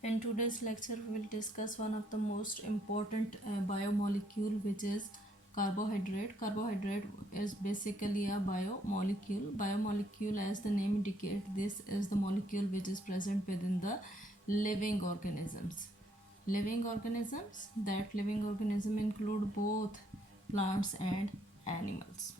In today's lecture, we will discuss one of the most important biomolecule, which is carbohydrate. Carbohydrate is basically a biomolecule. Biomolecule, as the name indicates, this is the molecule which is present within the living organisms. Living organisms, that living organism include both plants and animals.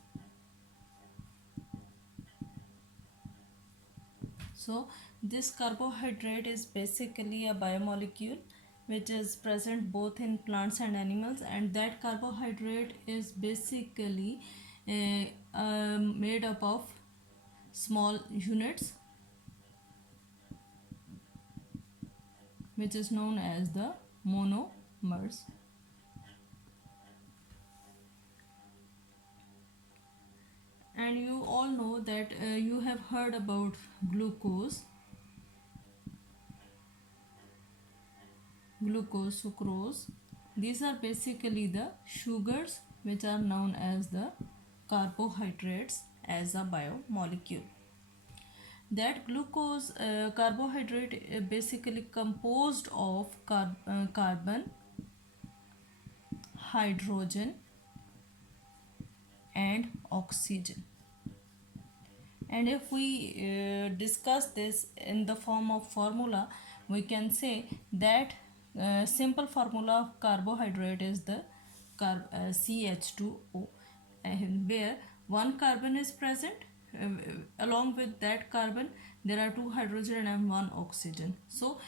So this carbohydrate is basically a biomolecule which is present both in plants and animals, and that carbohydrate is basically made up of small units which is known as the monomers. And you all know that you have heard about glucose, sucrose. These are basically the sugars which are known as the carbohydrates as a biomolecule. That glucose carbohydrate basically composed of carbon, hydrogen and oxygen. And if we discuss this in the form of formula, we can say that simple formula of carbohydrate is the CH2O, and where one carbon is present. Along with that carbon, there are two hydrogen and one oxygen. So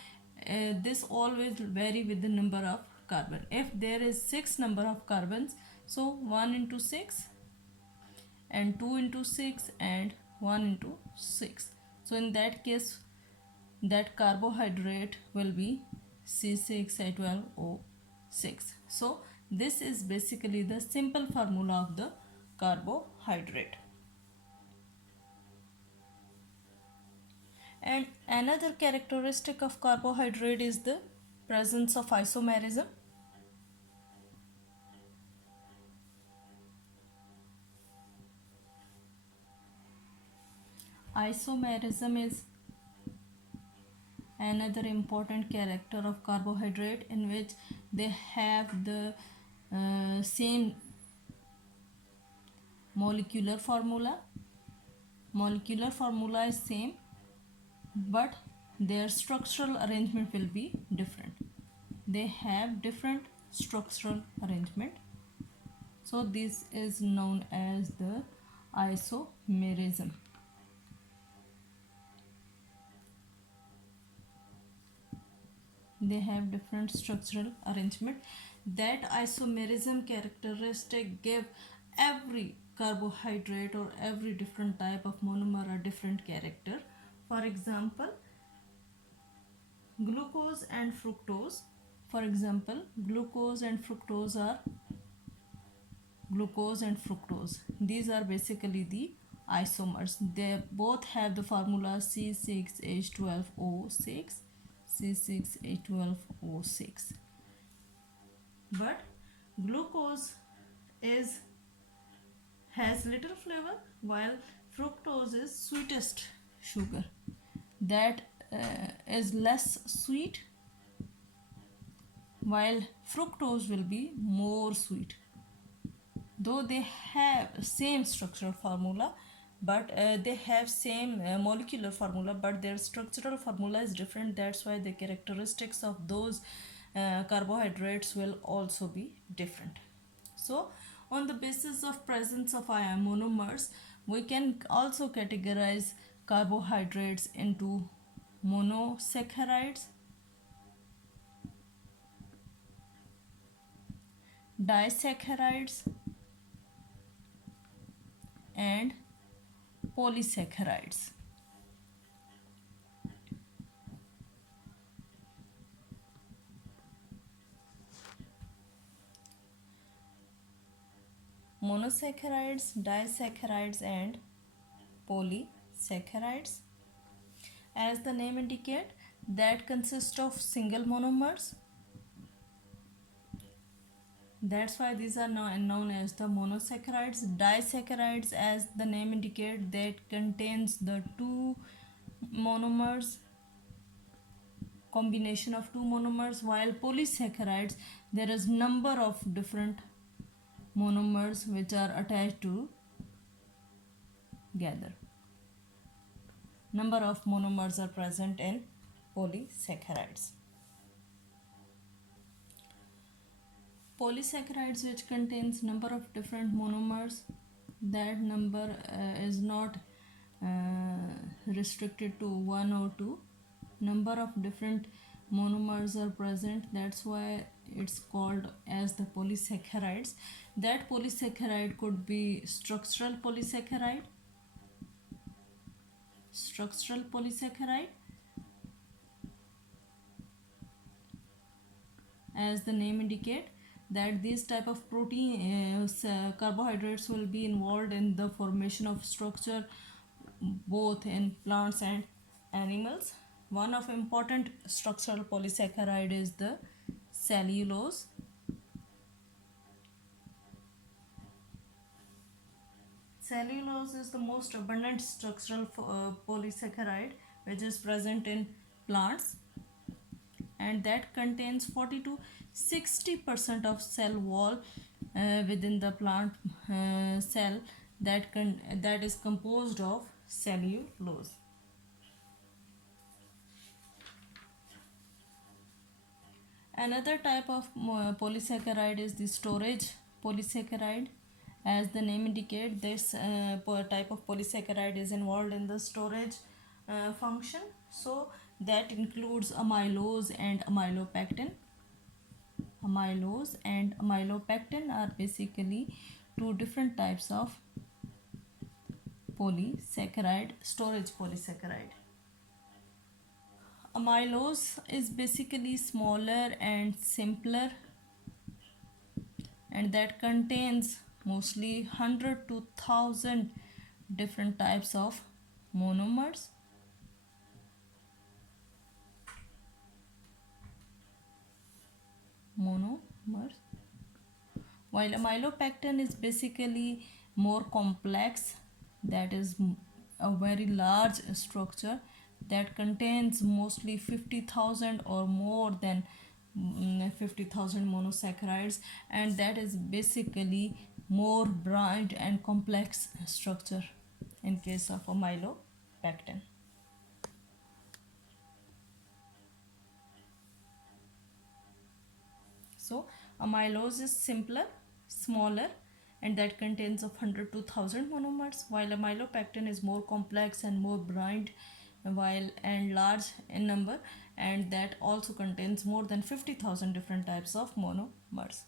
this always vary with the number of carbon. If there is 6 number of carbons, so 1 into 6 and 2 into 6 and 1 into 6. So in that case, that carbohydrate will be C6H12O6. So this is basically the simple formula of the carbohydrate. And another characteristic of carbohydrate is the presence of isomerism. Isomerism is another important character of carbohydrate, in which they have the same molecular formula. Molecular formula is same, but their structural arrangement will be different. They have different structural arrangement. So this is known as the isomerism. They have different structural arrangement. That isomerism characteristic give every carbohydrate or every different type of monomer a different character. For example, glucose and fructose. For example, glucose and fructose are glucose and fructose. These are basically the isomers. They both have the formula C6H12O6, C6H12O6. But glucose has little flavor, while fructose is sweetest sugar. That is less sweet, while fructose will be more sweet. Though they have same structural formula, but they have same molecular formula, but their structural formula is different. That's why the characteristics of those carbohydrates will also be different. So on the basis of presence of monomers, we can also categorize carbohydrates into monosaccharides, disaccharides and polysaccharides. Monosaccharides, disaccharides and polysaccharides, as the name indicate, that consist of single monomers. That's why these are known as the monosaccharides. Disaccharides, as the name indicate, that contains the two monomers. combination of two monomers, while polysaccharides there is number of different monomers which are attached together. Number of monomers are present in polysaccharides. Polysaccharides which contains number of different monomers, that number is not restricted to one or two. Number of different monomers are present, that's why it's called as the polysaccharides. That polysaccharide could be structural polysaccharide, as the name indicate that these type of protein carbohydrates will be involved in the formation of structure both in plants and animals. One of important structural polysaccharide is the cellulose. Cellulose is the most abundant structural polysaccharide which is present in plants, and that contains 40 to 60% of cell wall within the plant cell that is composed of cellulose. Another type of polysaccharide is the storage polysaccharide. As the name indicates, this type of polysaccharide is involved in the storage function. So that includes amylose and amylopectin. Amylose and amylopectin are basically two different types of polysaccharide, storage polysaccharide. Amylose is basically smaller and simpler, and that contains mostly 100 to 1000 different types of monomers. While amylopectin is basically more complex, that is a very large structure that contains mostly 50,000 or more than 50,000 monosaccharides, and that is basically more bright and complex structure in case of amylopectin. So amylose is simpler, smaller, and that contains of 100 to 1000 monomers, while amylopectin is more complex and more bright and large in number, and that also contains more than 50,000 different types of monomers.